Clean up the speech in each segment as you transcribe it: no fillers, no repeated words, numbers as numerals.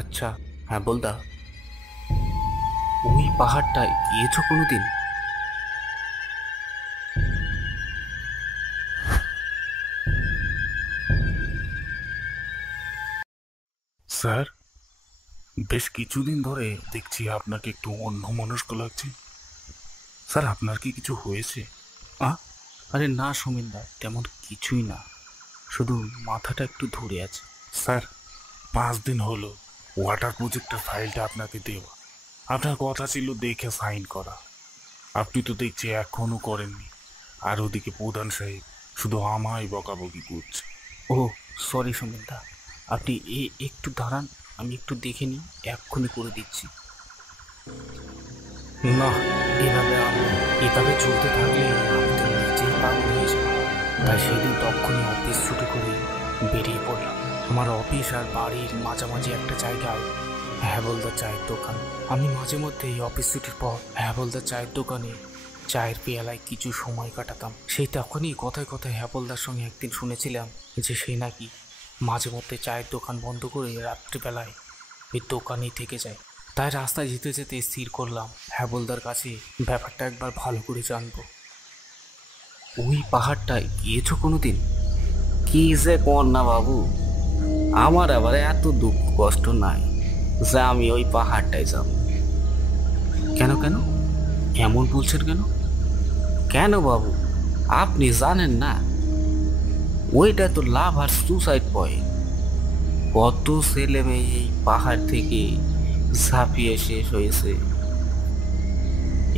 আচ্ছা, হ্যাঁ বলদা, ওই পাহাড়টায় গিয়েছো কোনোদিন? স্যার, বেশ কিছুদিন ধরে দেখছি আপনাকে একটু অন্যমনস্ক লাগছে। স্যার, আপনার কি কিছু হয়েছে? আ আরে না সুমিন্দা, তেমন কিছুই না, শুধু মাথাটা একটু ধরে আছে। স্যার, 5 দিন হলো ওয়াটার প্রজেক্টের ফাইলটা আপনাকে দেওয়া। আপনার কথা ছিল দেখে সাইন করা। আপনি তো দেখছি এখনো করেননি। আর ওদিকে প্রধান সাহেব শুধু আমায় বকাবকি করছে। ও সরি সুমিন্দা, আপনি একটু দাঁড়ান, আমি একটু দেখে নিই, এক্ষুনি করে দিচ্ছি। না, এভাবে আমি এভাবে চলতে থাকলে আমি তো নিজেই পাগল হয়ে যাব। তাই সেদিন তখনই অফিস ছুটি করে বেরিয়ে পড়লাম। আমার অফিস আর বাড়ির মাঝামাঝি একটা জায়গায় হ্যাবলদার চায়ের দোকান। আমি মাঝে মধ্যে এই অফিস ছুটির পর হ্যাবলদার চায়ের দোকানে চায়ের পেয়ালায় কিছু সময় কাটাতাম। সেই তখনই কথায় কথায় হ্যাবলদার সঙ্গে একদিন শুনেছিলাম যে সে নাকি মাঝে মধ্যে চায়ের দোকান বন্ধ করে রাত্রিবেলায় ওই দোকানেই থেকে যায়। তাই রাস্তায় যেতে যেতে স্থির করলাম হ্যাবলদার কাছে ব্যাপারটা একবার ভালো করে জানবো। ওই পাহাড়টায় গিয়েছো কোনোদিন? কি যে কর না বাবু, আমার আবার এত দুঃখ কষ্ট নাই যে আমি ওই পাহাড়টায় যাব। কেন কেন এমন বলছেন কেন? কেন বাবু, আপনি জানেন না? ওইটা তো লাভ আর সুসাইড পয়েন্ট। কত ছেলে মেয়ে এই পাহাড় থেকে ঝাঁপিয়ে শেষ হয়েছে।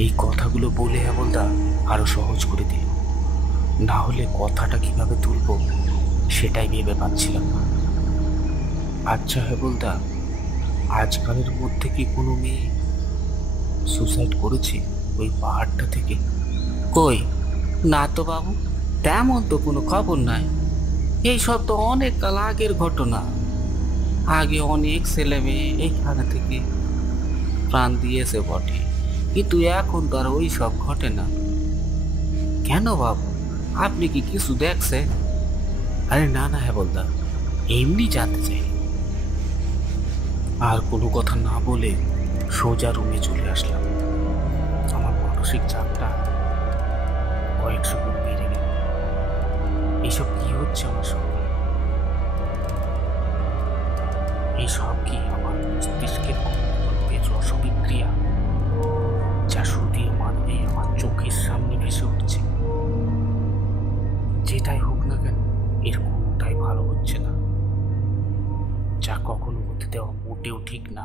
এই কথাগুলো বলে হ্যাবলদা আরো সহজ করে দিল। না হলে কথাটা কিভাবে তুলবো সেটাই ভেবে পাচ্ছিলাম না। আচ্ছা হ্যাবলদা, আজকালের মধ্যে কি কোনো মেয়ে সুসাইড করেছে ওই পাহাড়টা থেকে? কই, না তো বাবু, তেমন তো কোনো খবর নাই। এইসব তো অনেক কাল আগের ঘটনা। আগে অনেক ছেলে মেয়ে এইখানে থেকে প্রাণ দিয়েছে বটে, কিন্তু এখন তো আর ওই সব ঘটে না। কেন বাবু, আপনি কি কিছু দেখছেন? আরে না না হ্যাবলদা, এমনি জানতে চাই। আর কোনো কথা না বলে সোজা রুমে চলে আসলাম। আমার মানসিক চাপটা কয়েকশো গুণ বেড়ে গেল। এইসব কি হচ্ছে আমার সঙ্গে? এইসব কি আমার মস্তিষ্কের গল্পের রসবিক্রিয়া, যা শুধু মানবে আমার চোখের সামনে ভেসে উঠছে? যেটাই হোক না কেন, এর কোনোটাই ভালো হচ্ছে না। যা কখনো হতে দেওয়া মোটেও ঠিক না।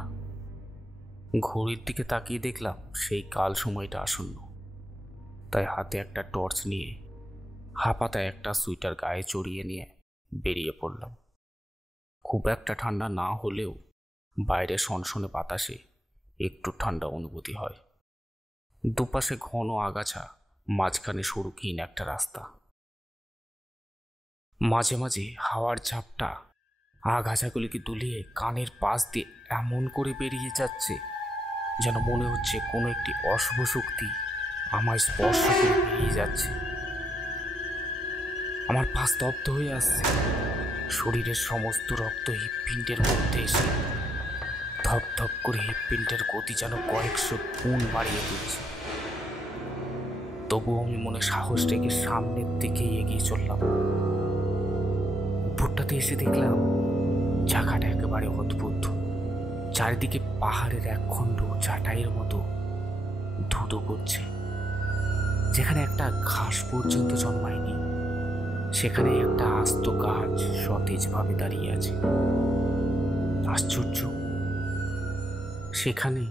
ঘড়ির দিকে তাকিয়ে দেখলাম সেই কাল সময়টা আসন্ন। তাই হাতে একটা টর্চ নিয়ে হাঁপাতায় একটা সুইটার গায়ে চড়িয়ে নিয়ে বেরিয়ে পড়লাম। খুব একটা ঠান্ডা না হলেও বাইরে সনসনে বাতাসে একটু ঠান্ডা অনুভূতি হয়। দুপাশে ঘন আগাছা, মাঝখানে সরু ক্ষীণ একটা রাস্তা। মাঝে মাঝে হাওয়ার ঝাপটা আগাছাগুলিকে দুলিয়ে কানের পাশ দিয়ে এমন করে বেরিয়ে যাচ্ছে যেন মনে হচ্ছে কোনো একটি অশুভ শক্তি আমায় স্পর্শ করে বেরিয়ে যাচ্ছে। আমার পা স্তব্ধ হয়ে আসছে। শরীরের সমস্ত রক্ত হৃৎপিণ্ডের মধ্যে এসে ধপ ধপ করে হৃৎপিণ্ডের গতি যেন কয়েকশো গুণ বাড়িয়ে দিচ্ছে। তবুও আমি মনে সাহস রেখে সামনের দিকে এগিয়ে চললাম। ভুট্টাতে এসে দেখলাম জায়গাটা একেবারে অদ্ভুত। চারিদিকে পাহাড়ের একখণ্ড চাটাইয়ের মতো ধুধু করছে। যেখানে একটা ঘাস পর্যন্ত জন্মায়নি, সেখানে একটা আস্ত গাছ সতেজভাবে দাঁড়িয়ে আছে। আশ্চর্য, সেখানে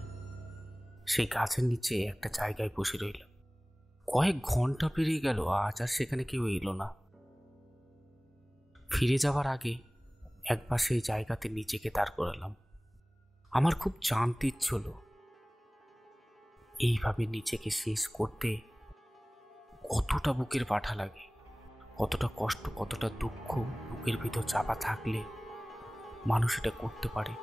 সেই গাছের নিচে একটা জায়গায় বসে রইলাম। কয়েক ঘন্টা পেরিয়ে গেল, আজ আর সেখানে কেউ এলো না। ফিরে যাওয়ার আগে একবার সেই জায়গাতে নিজেকে দাঁড় করালাম। আমার খুব জানতে ইচ্ছে হলো এইভাবে নিজেকে শেষ করতে কতটা বুকের পাঠা লাগে, কতটা কষ্ট, কতটা দুঃখ বুকের ভিতর চাপা থাকলে মানুষ এটা করতে পারে।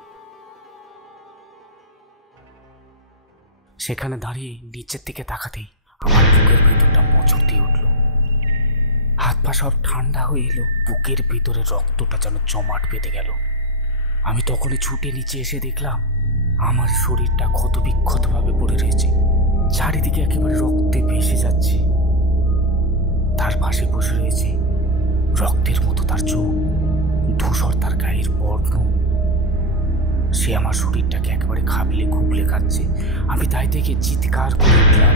সেখানে দাঁড়িয়ে নিচের দিকে তাকাতেই আমার বুকের ভিতরটা মোচড় দিয়ে উঠল। হাত পা সব ঠান্ডা হয়ে এলো, বুকের ভিতরে রক্তটা যেন জমাট বেঁধে গেল। আমি তখনই ছুটে নিচে এসে দেখলাম আমার শরীরটা ক্ষত বিক্ষতভাবে পড়ে রয়েছে, চারিদিকে একেবারে রক্তে ভেসে যাচ্ছে। তার পাশে বসে রয়েছে রক্তের মতো তার চোখ, ধূসর তার গায়ের বর্ণ। সে আমার শরীরটাকে একেবারে খাবলে খুবলে খাচ্ছে। আমি তাই থেকে চিৎকার করে উঠলাম।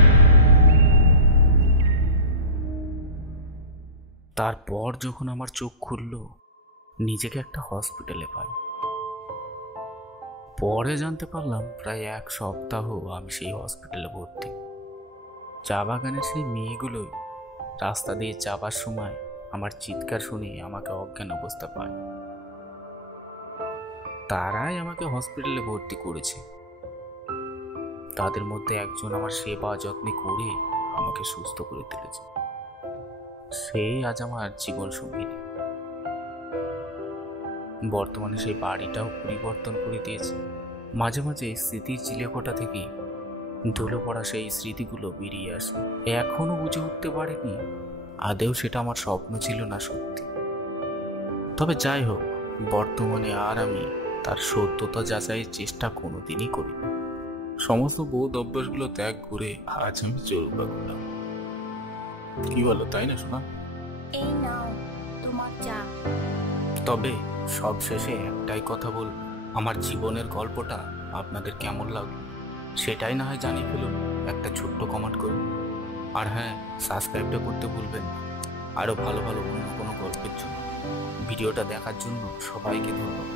তারপর যখন আমার চোখ খুলল, নিজেকে একটা হসপিটালে পাই। পরে জানতে পারলাম প্রায় 1 সপ্তাহ আমি সেই হসপিটালে ভর্তি। চা বাগানের সেই মেয়েগুলোই রাস্তা দিয়ে যাবার সময় আমার চিৎকার শুনে আমাকে অজ্ঞান অবস্থা পায়। তারাই আমাকে হসপিটালে ভর্তি করেছে। তাদের মধ্যে একজন আমার সেবা যত্ন করে আমাকে সুস্থ করে তুলেছে। সেই আজ আমার জীবন সঙ্গিনী। বর্তমানে সেই বাড়িটাও পরিবর্তন করে দিয়েছে। মাঝে মাঝে স্মৃতির চিলেকোঠা থেকে ধুলো পড়া সেই স্মৃতিগুলো বেরিয়ে আসে। এখনো বুঝে উঠতে পারিনি আদেও সেটা আমার স্বপ্ন ছিল না সত্যি। তবে যাই হোক, বর্তমানে আর আমি তার সত্যতা যাচাইয়ের চেষ্টা কোনোদিনই করিনি। সমস্ত বোধ অভ্যাসগুলো ত্যাগ করে আজ আমি চৌকা করলাম। কি বলো, তাই না শোনা? এই নাও তোমার চা। তবে সব শেষে একটাই কথা বলব, আমার জীবনের গল্পটা আপনাদের কেমন লাগলো সেটাই না হয় জানিয়ে ফেলুন একটা ছোট্ট কমেন্ট করুন। আর হ্যাঁ, সাবস্ক্রাইবটা করতে ভুলবেন না। আরও ভালো ভালো অন্য কোনো গল্পের জন্য ভিডিওটা দেখার জন্য সবাইকে ধন্যবাদ।